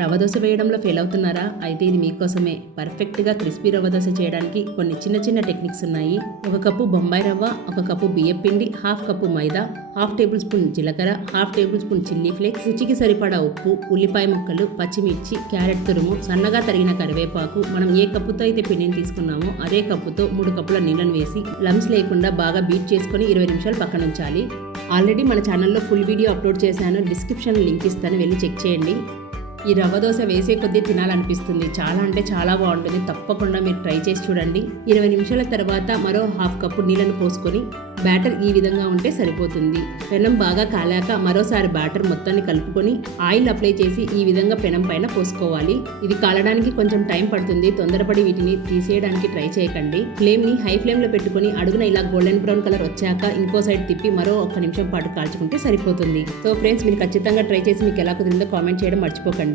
రవ్వ దోశ వేయడంలో ఫెయిల్ అవుతున్నారా? అయితే ఇది మీకోసమే. పర్ఫెక్ట్గా క్రిస్పీ రవ్వ దోశ చేయడానికి కొన్ని చిన్న చిన్న టెక్నిక్స్ ఉన్నాయి. 1 కప్పు బొంబాయి రవ్వ, 1 కప్పు బియ్యం పిండి, 1/2 కప్పు మైదా, 1/2 టేబుల్ స్పూన్ జీలకర్ర, 1/2 టేబుల్ స్పూన్ చిల్లీ ఫ్లేక్స్, రుచికి సరిపడా ఉప్పు, ఉల్లిపాయ ముక్కలు, పచ్చిమిర్చి, క్యారెట్ తురుము, సన్నగా తరిగిన కరివేపాకు. మనం ఏ కప్పుతో అయితే పిండిని తీసుకున్నామో అదే కప్పుతో 3 కప్పుల నీళ్ళను వేసి లమ్స్ లేకుండా బాగా బీట్ చేసుకొని 20 నిమిషాలు పక్కనుంచాలి. ఆల్రెడీ మన ఛానల్లో ఫుల్ వీడియో అప్లోడ్ చేశాను, డిస్క్రిప్షన్లో లింక్ ఇస్తాను, వెళ్ళి చెక్ చేయండి. ఈ రవ్వ దోశ వేసే కొద్దీ తినాలనిపిస్తుంది. చాలా అంటే చాలా బాగుంటుంది. తప్పకుండా మీరు ట్రై చేసి చూడండి. 20 నిమిషాల తర్వాత మరో 1/2 కప్పు నీళ్ళను పోసుకొని బ్యాటర్ ఈ విధంగా ఉంటే సరిపోతుంది. పెనం బాగా కాలాక మరోసారి బ్యాటర్ మొత్తాన్ని కలుపుకొని ఆయిల్ అప్లై చేసి ఈ విధంగా పెనం పైన పోసుకోవాలి. ఇది కాలడానికి కొంచెం టైం పడుతుంది. తొందరపడి వీటిని తీసేయడానికి ట్రై చేయకండి. ఫ్లేమ్ని హై ఫ్లేమ్లో పెట్టుకొని అడుగున ఇలా గోల్డెన్ బ్రౌన్ కలర్ వచ్చాక ఇంకో సైడ్ తిప్పి మరో 1 నిమిషం పాటు కాల్చుకుంటే సరిపోతుంది. సో ఫ్రెండ్స్, మీరు ఖచ్చితంగా ట్రై చేసి మీకు ఎలా కుదిరిందో కామెంట్ చేయడం మర్చిపోకండి.